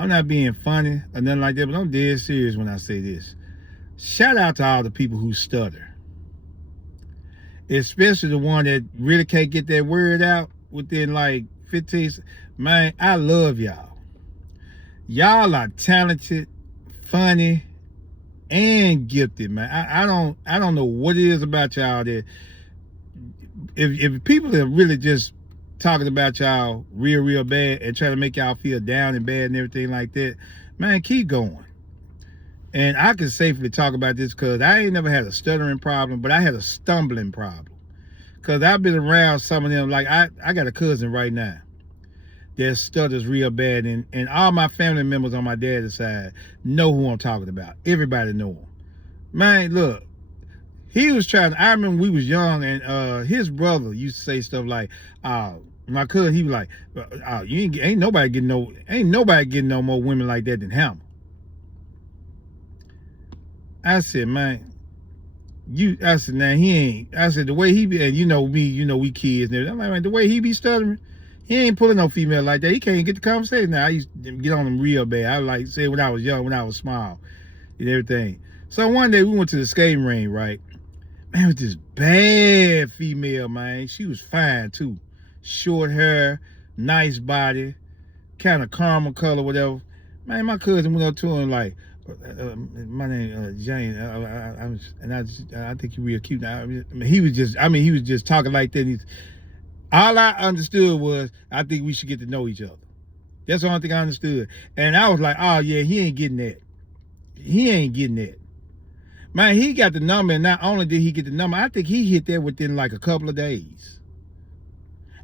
I'm not being funny or nothing like that, but I'm dead serious when I say this. Shout out to all the people who stutter, especially the one that really can't get that word out within like 15. Man, I love y'all. Y'all are talented, funny, and gifted, man. I don't know what it is about y'all that if people are really just talking about y'all real bad and trying to make y'all feel down and bad and everything like that, man, keep going. And I can safely talk about this because I ain't never had a stuttering problem, but I had a stumbling problem. Because I've been around some of them. Like, I got a cousin right now that stutters real bad. And all my family members on my dad's side know who I'm talking about. Everybody know him. Man, look, he was trying. I remember we was young, and his brother used to say stuff like, my cousin, he was like, ain't nobody getting no more women like that than him. I said, man, I said, now he ain't. I said, the way he be, and you know me, we kids. And I'm like, man, the way he be stuttering, he ain't pulling no female like that. He can't get the conversation. Now I used to get on him real bad. I like say when I was young, when I was small, and everything. So one day we went to the skating ring, right? Man, it was this bad female, man. She was fine too. Short hair, nice body, kind of caramel color, whatever. Man, my cousin went up to him like, my name Jane, I think you're real cute. Now, he was just talking like that. All I understood was, I think we should get to know each other. That's the only thing I understood. And I was like, oh yeah, he ain't getting that. He ain't getting that. Man, he got the number, and not only did he get the number, I think he hit that within like a couple of days.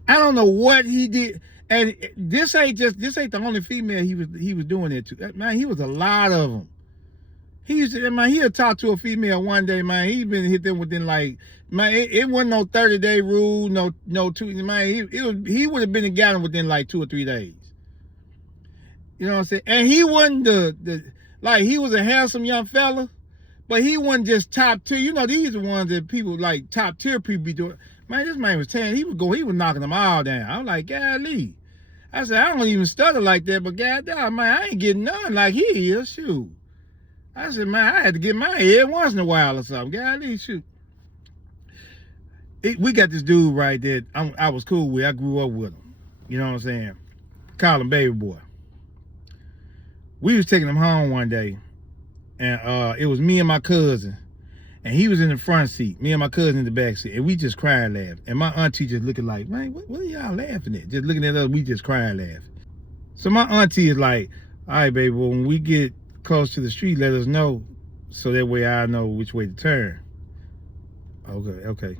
I don't know what he did. And this ain't the only female he was doing it to. Man, he was a lot of them. He'll talk to a female one day, man. He been hit them within like, man, it wasn't no 30-day rule, no two, man. He would have been and got him within like 2 or 3 days. You know what I'm saying? And he wasn't like, he was a handsome young fella, but he wasn't just top tier. You know, these are ones that people like top tier people be doing. Man, this man was telling, he was knocking them all down. I was like, golly. I said, I don't even stutter like that, but goddamn, man, I ain't getting none like he is. Shoot. I said, man, I had to get my head once in a while or something. Golly, shoot. We got this dude right there I was cool with. I grew up with him. You know what I'm saying? Call him Baby Boy. We was taking him home one day, and it was me and my cousin, and he was in the front seat, me and my cousin in the back seat, and we just crying laughing. And my auntie just looking like, man, what are y'all laughing at? Just looking at us, we just crying laughing. So my auntie is like, all right, baby, well, when we get close to the street, let us know, so that way I know which way to turn. Okay.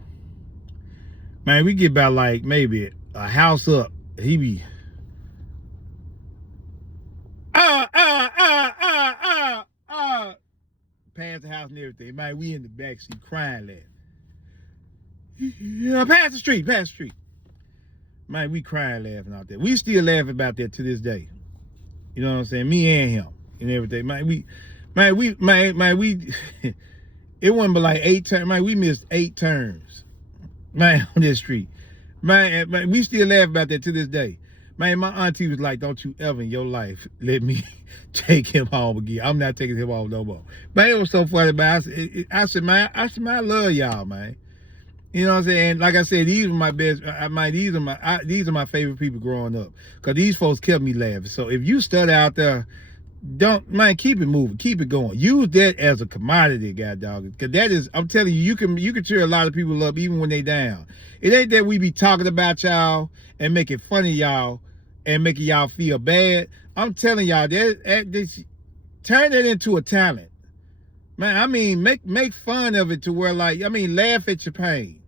Man, we get about like maybe a house up. He be, past the house and everything. Man, we in the back seat crying laughing. Yeah, past the street. Man, we crying laughing out there. We still laughing about that to this day. You know what I'm saying? Me and him and everything. It wasn't but like 8 turns. Man, we missed 8 turns. Man, on this street. Man, we still laugh about that to this day. Man, my auntie was like, don't you ever in your life let me take him home again. I'm not taking him home no more. Man, it was so funny, man. I said, man, I love y'all, man. You know what I'm saying? And like I said, these are my best. These are my favorite people growing up, because these folks kept me laughing. So if you study out there, keep it moving, keep it going. Use that as a commodity, god dog. Because that is, I'm telling you, you can cheer a lot of people up even when they down. It ain't that we be talking about y'all and making fun of y'all and making y'all feel bad. I'm telling y'all, turn that into a talent. Man, I mean, make fun of it to where, like, I mean, laugh at your pain.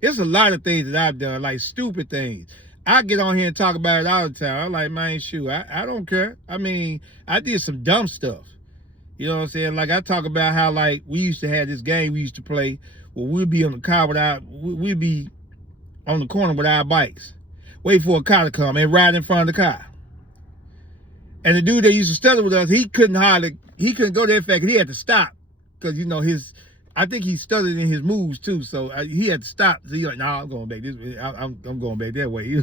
There's a lot of things that I've done, like stupid things. I get on here and talk about it all the time. I'm like, man, shoot, I don't care. I mean, I did some dumb stuff. You know what I'm saying? Like, I talk about how, like, we used to have this game we used to play where we'd be on the car we'd be on the corner with our bikes, wait for a car to come and ride in front of the car. And the dude that used to study with us, he couldn't go that fast. He had to stop. Because, you know, I think he stuttered in his moves too, so he had to stop. So he's like, "No, I'm going back this way. I'm going back that way."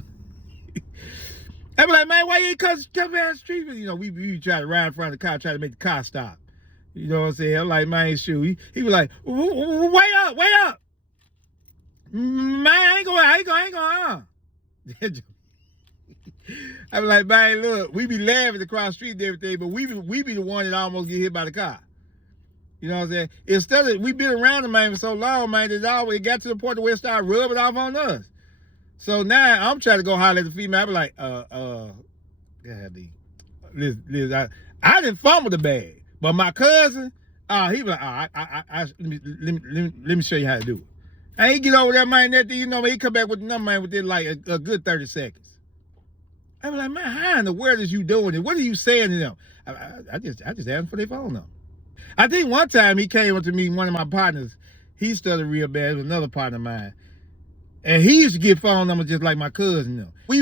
I be like, man, why you ain't come down the street? You know, we try to ride in front of the car, try to make the car stop. You know what I'm saying? I'm like, man, shoot. He be like, wait up. Man, I ain't going. I be like, man, look, we be laughing across the street and everything, but we be the one that almost get hit by the car. You know what I'm saying? Instead of, we been around the man for so long, man, it got to the point where it started rubbing off on us. So now I'm trying to go holler at the female. I be like, Liz, I didn't fumble the bag, but my cousin, he be like, let me show you how to do it. I ain't get over there, man. That thing, you know, he come back with the number, man, within like a good 30 seconds. I be like, man, how in the world is you doing it? What are you saying to them? I just asked them for their phone number. I think one time he came up to me, one of my partners, he stuttered real bad with another partner of mine. And he used to get phone numbers just like my cousin them. We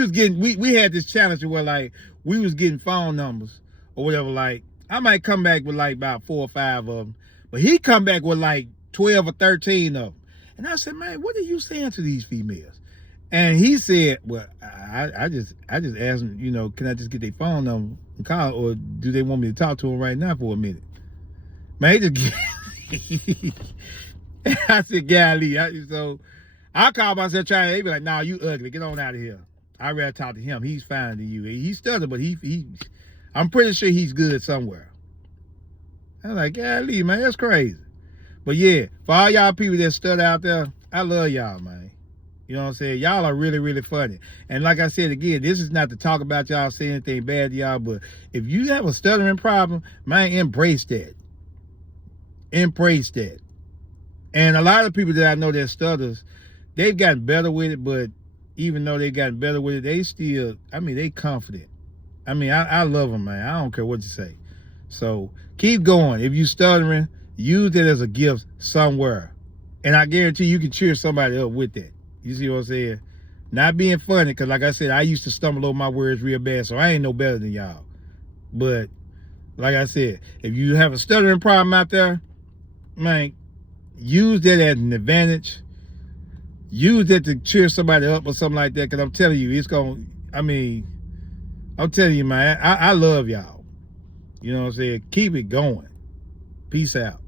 had this challenge where like we was getting phone numbers or whatever. Like I might come back with like about 4 or 5 of them, but he come back with like 12 or 13 of them. And I said, man, what are you saying to these females? And he said, well, I just asked them, you know, can I just get their phone number and call, or do they want me to talk to them right now for a minute? Man, he just I said, golly. So I called myself trying, they be like, nah, you ugly, get on out of here. I'd rather talk to him. He's finer than you. He stuttered, but I'm pretty sure he's good somewhere. I was like, golly, man, that's crazy. But yeah, for all y'all people that stutter out there, I love y'all, man. You know what I'm saying? Y'all are really, really funny. And like I said again, this is not to talk about y'all, say anything bad to y'all, but if you have a stuttering problem, man, embrace that. Embrace that. And a lot of people that I know that stutters, they've gotten better with it, but even though they've gotten better with it, they still, I mean, they confident. I mean, I love them, man. I don't care what you say. So keep going. If you stuttering, use it as a gift somewhere. And I guarantee you can cheer somebody up with that. You see what I'm saying? Not being funny, because like I said, I used to stumble over my words real bad, so I ain't no better than y'all. But like I said, if you have a stuttering problem out there, man, use that as an advantage. Use that to cheer somebody up or something like that, because I'm telling you, it's going to, I mean, I'm telling you, man, I love y'all. You know what I'm saying? Keep it going. Peace out.